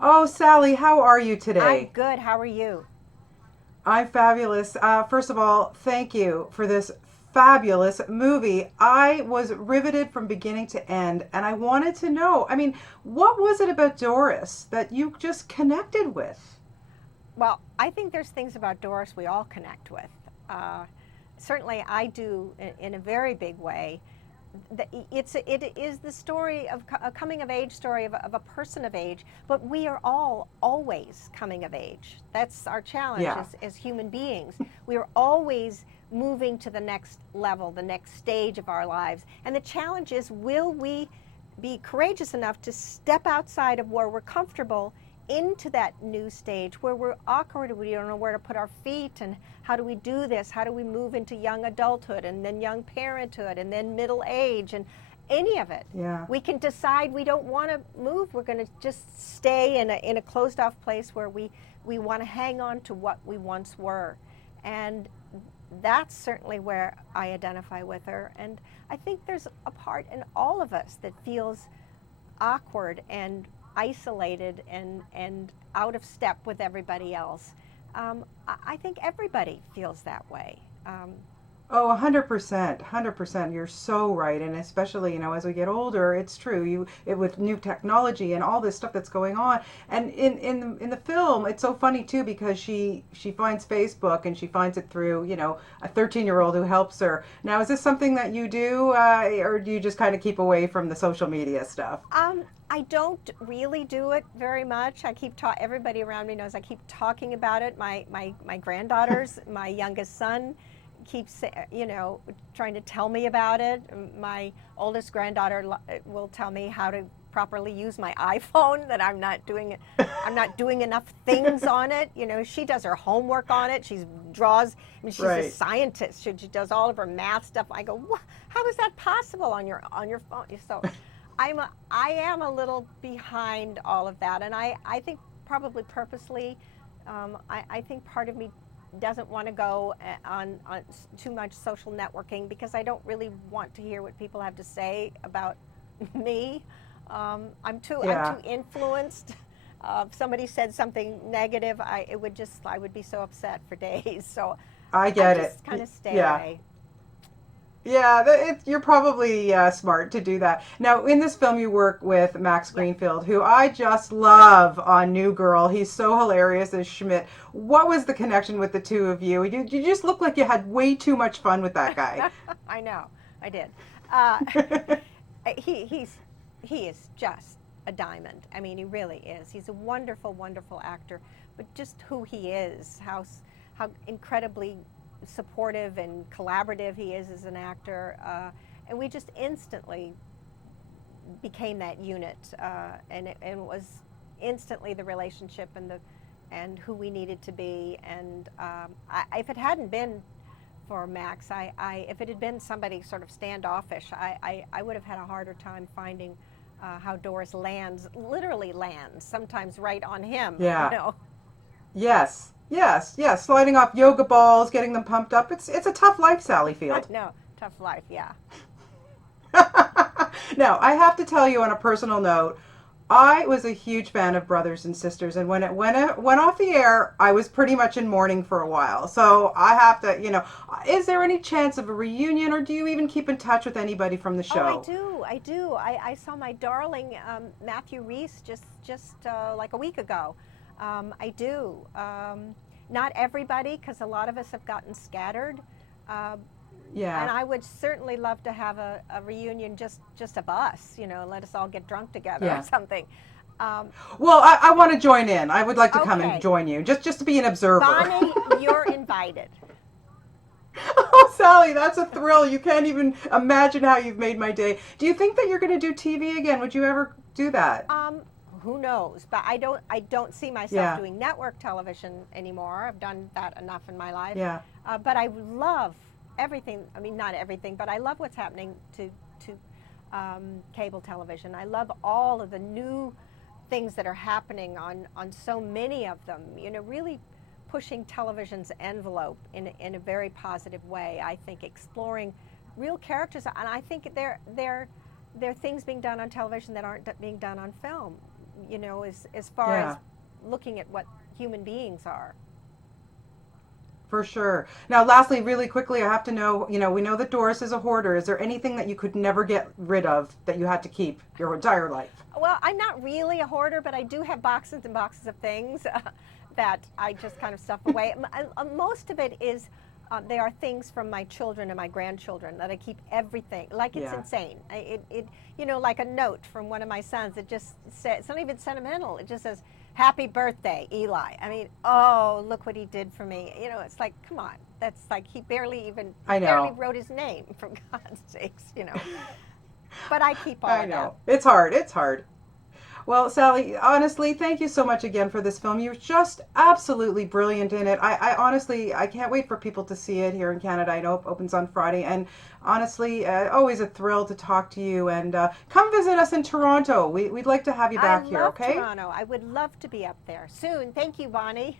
Oh, Sally, how are you I'm today? good. How are you? I'm fabulous. First of all, thank you for this fabulous movie. I was riveted from beginning to end, and I wanted to know, what was it about Doris that you just connected with? Well, I think there's things about Doris we all connect with. Uh, Certainly, I do in a very big way. It is the story of a coming of age story of a person of age, but we are all always coming of age. That's our challenge Yeah. as human beings. We are always moving to the next level, the next stage of our lives. And the challenge is, will we be courageous enough to step outside of where we're comfortable into that new stage where we're awkward, we don't know where to put our feet, and how do we do this, how do we move into young adulthood and then young parenthood and then middle age, and any of it. Yeah. We can decide we don't want to move, we're going to just stay in a closed off place where we want to hang on to what we once were. And that's certainly where I identify with her. And I think there's a part in all of us that feels awkward and isolated and out of step with everybody else. I think everybody feels that way. Oh, 100%, 100%. You're so right. And especially, as we get older, it's true. With new technology and all this stuff that's going on. And in the film, it's so funny too because she finds Facebook and she finds it through, a 13-year-old who helps her. Now, is this something that you do, or do you just kind of keep away from the social media stuff? I don't really do it very much. Everybody around me knows I keep talking about it. My granddaughters, my youngest son keeps, trying to tell me about it. My oldest granddaughter will tell me how to properly use my iPhone, that I'm not doing enough things on it. She does her homework on it. She draws, she's a Right. scientist. She does all of her math stuff. I go, how is that possible on your phone? So I am a little behind all of that, and I think probably purposely. I think part of me doesn't want to go on too much social networking because I don't really want to hear what people have to say about me. I'm Yeah. too influenced. If somebody said something negative, I would be so upset for days. So I I get it. just kind of stay Yeah. away. Yeah, you're probably smart to do that. Now, in this film, you work with Max Yeah. Greenfield, who I just love on New Girl. He's so hilarious as Schmidt. What was the connection with the two of you? You just look like you had way too much fun with that guy. I know, I did. Uh, he he's he is just a diamond. I mean, he really is. He's a wonderful, wonderful actor. But just who he is, how incredibly supportive and collaborative he is as an actor, and we just instantly became that unit, and it was instantly the relationship and who we needed to be. And if it hadn't been for Max, if it had been somebody sort of standoffish, I would have had a harder time finding how Doris literally lands, sometimes right on him, you Yeah. know. Yes. Yes. Yes. Sliding off yoga balls, getting them pumped up. It's a tough life, Sally I Field. know, tough life, yeah. Now, I have to tell you on a personal note, I was a huge fan of Brothers and Sisters, and when it went off the air, I was pretty much in mourning for a while. So I have to, is there any chance of a reunion, or do you even keep in touch with anybody from the Oh, I show? do. I do. I saw my darling Matthew Reese just like a week ago. I do. Not everybody, because a lot of us have gotten scattered. Uh, and Yeah. I would certainly love to have a reunion just of us. Let us all get drunk together or Yeah. something. Um, Well, I want to join in. I would like to come and okay, join you, just to be an observer. Bonnie, you're invited. Oh, Sally, that's a thrill. You can't even imagine how you've made my day. Do you think that you're going to do TV again? Would you ever do that? Um, who knows? But I don't see myself Yeah. doing network television anymore. I've done that enough in my life. Yeah. But I love everything. I mean, not everything, but I love what's happening to cable television. I love all of the new things that are happening on so many of them. Really pushing television's envelope in a very positive way. I think exploring real characters, and I think there are things being done on television that aren't being done on film. as far Yeah. as looking at what human beings are. For sure. Now, lastly, really quickly, I have to know, we know that Doris is a hoarder. Is there anything that you could never get rid of that you had to keep your entire life? Well, I'm not really a hoarder, but I do have boxes and boxes of things that I just kind of stuff away. Most of it is, they are things from my children and my grandchildren that I keep everything. Like, it's Yeah. insane. Like a note from one of my sons. It just says, it's not even sentimental. It just says, "Happy birthday, Eli." I mean, oh, look what he did for me. It's like, come on. That's like he barely I barely know. wrote his name, for God's sakes. But I keep all I of that. know. It's hard. It's hard. Well, Sally, honestly, thank you so much again for this film. You're just absolutely brilliant in it. I honestly, I can't wait for people to see it here in Canada. I know it opens on Friday. And honestly, always a thrill to talk to you. And come visit us in Toronto. We'd like to have you I back here, love okay? Toronto. I would love to be up there soon. Thank you, Bonnie.